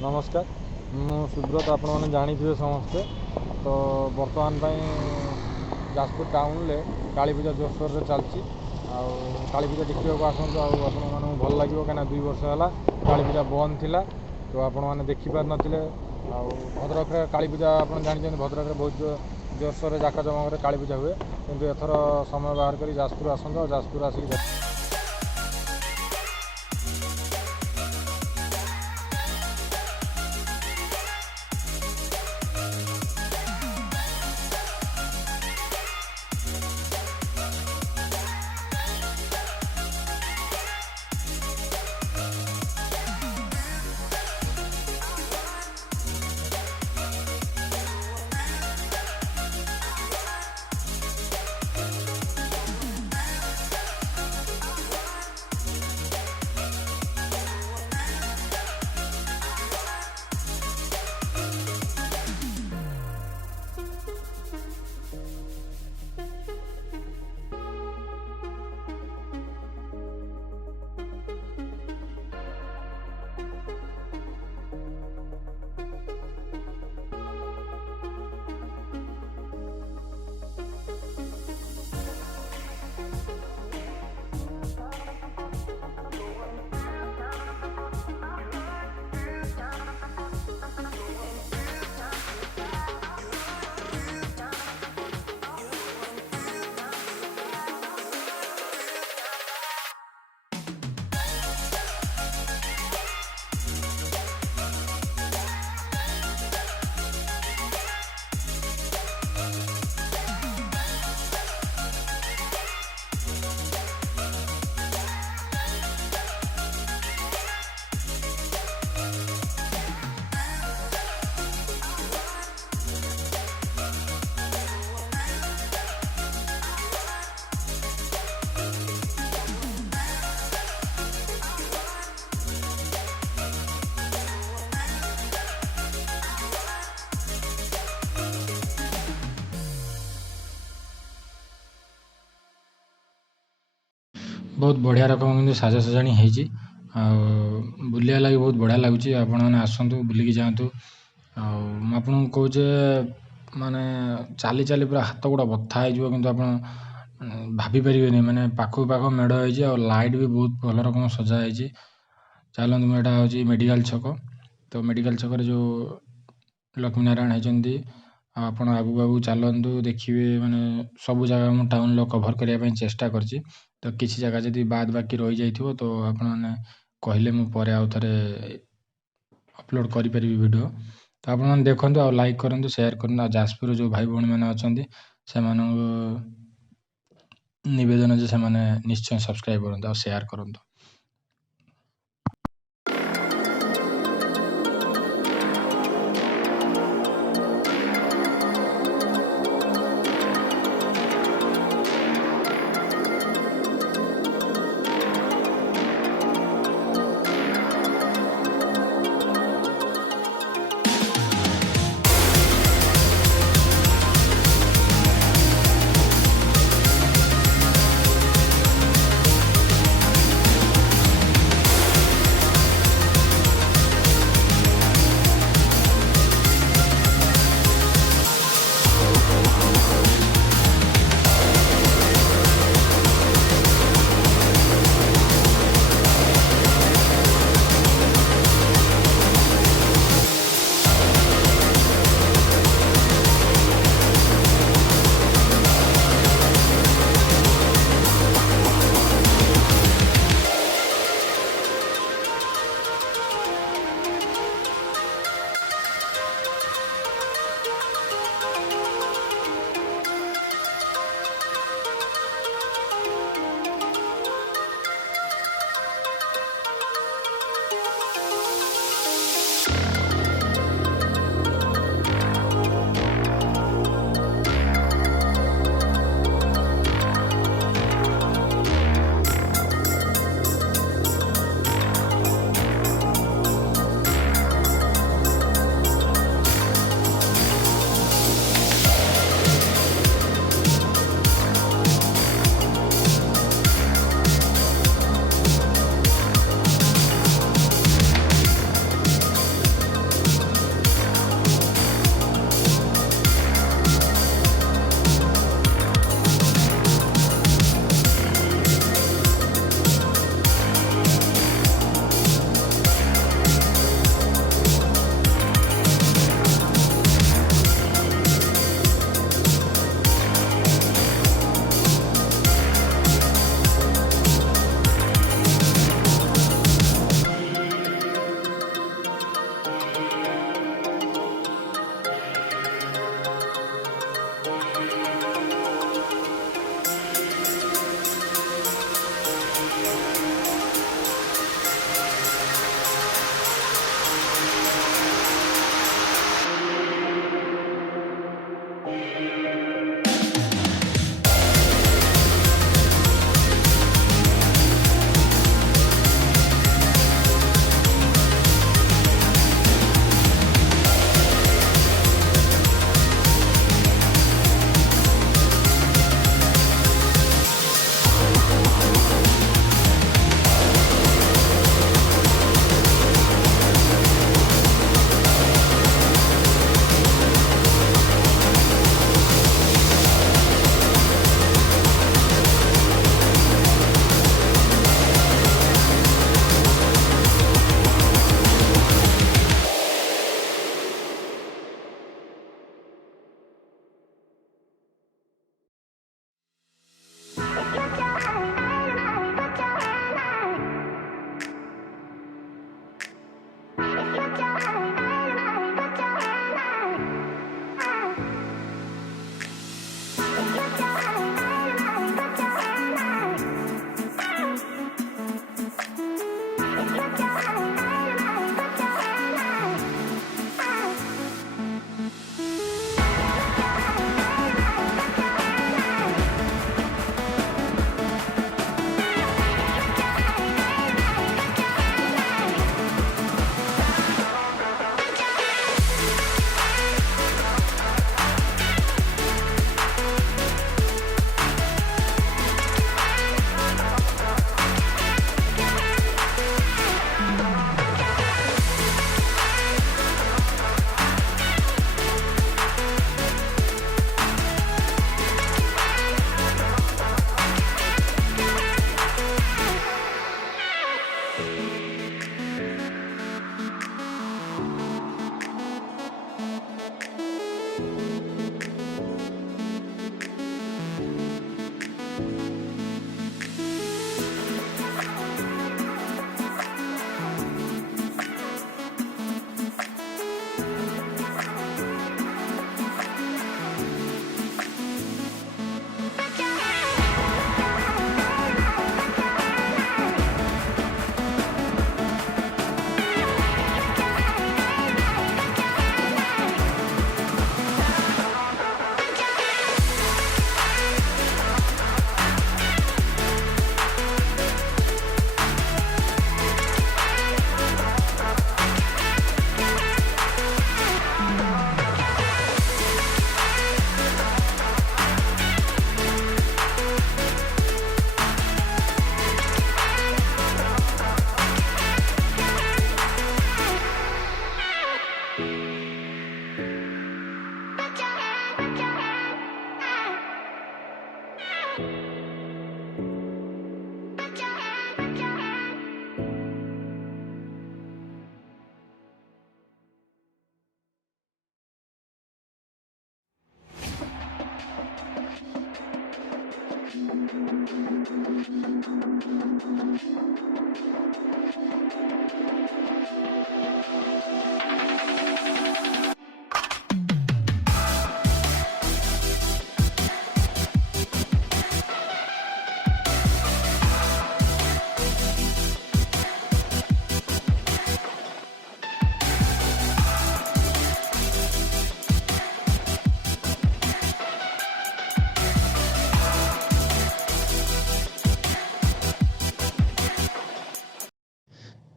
नमस्कार मु सुब्रत आपण मैंने जानी समस्ते तो बर्तमान जाजपुर टाउन ले काली पूजा जोरसोर से चलती काली पूजा देखा आसतु आपन भल लगे कहीं 2 वर्ष है काली पूजा बंद थिला तो आपण मैंने देखिपार नथिले भद्रक काली पूजा आप जानते भद्रक बहुत जोरसोर जाकजमक काली पूजा हुए किंतु एथर समय बाहर कर जाजपुर आसतु जाजपुर आसिक बहुत बढ़िया रकम कि साजा सजाणी है बुलिया लगी बहुत बढ़िया लगुच आपण मैंने आसतु बुलिकी जातु आपन कहे माने चाली चाली पूरा हाथ गोड़ा बथा हो कि भाभी पारे माने पाख पाख मेढ़ हो लाइट भी बहुत भल रकम सजा है चलते मुझा हूँ मेडिकल छक तो मेडिकल छक जो लक्ष्मी नारायण होती आपण आगू आगू चलतु देखिए माने सब जगह मु टाउन लो कभर करने चेष्टा करची तो किसी जगह जदि बाद बाकी रही जाइथिबो तो आपण माने कहले मु परे आउ थरे अपलोड करि परिबी वीडियो तो आपण माने देखंतु आ लाइक करंतु शेयर करंतु आ जाजपुर जो भाई भौणी माने अछंती से मानन निवेदन जे से माने निश्चय सब्सक्राइब करंतु आ शेयर करंतु।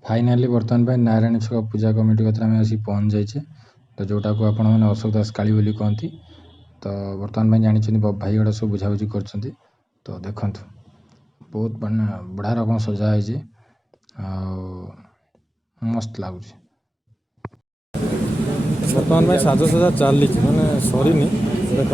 फाइनाली बर्तमान पे नारायण छक पूजा कमिटी कथा आम आसी पहुँच जाइए तो जोटा को आपण मैंने अशोक दास काली बोली कहती तो बर्तमान पे जानी भाई गुड़ा सब बुझाबुझी कर तो देखु बहुत बढ़िया रकम सजा है मस्त लगुच बर्तमान में साजसजा चली मैंने सरीनी देख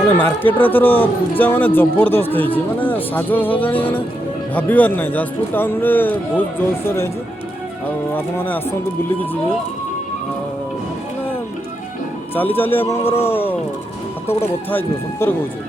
मैंने मार्केट रे थोर पूजा माने जबरदस्त है माने साज सजाणी माने भाबार ना जाजपुर टाउन रे बहुत जोरसोर है आपण मैंने आसतु बुलिकी जी चली चली आप हाथ गोड़ बथा हो सतर कहे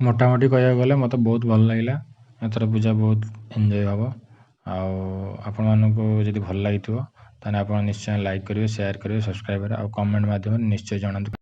ମୋଟାମୋଟି କହିବାକୁ ଗଲେ ମୋତେ ବହୁତ ଭଲ ଲାଗିଲା। ଏଥର ପୂଜା ବହୁତ ଏନ୍ଜୟ ହେବ। ଆଉ ଆପଣମାନଙ୍କୁ ଯଦି ଭଲ ଲାଗିଥିବ ତାହେଲେ ଆପଣ ନିଶ୍ଚୟ ଲାଇକ୍ କରିବେ, ସେୟାର କରିବେ, ସବସ୍କ୍ରାଇବ୍ କରିବେ ଆଉ କମେଣ୍ଟ ମାଧ୍ୟମରେ ନିଶ୍ଚୟ ଜଣାନ୍ତୁ।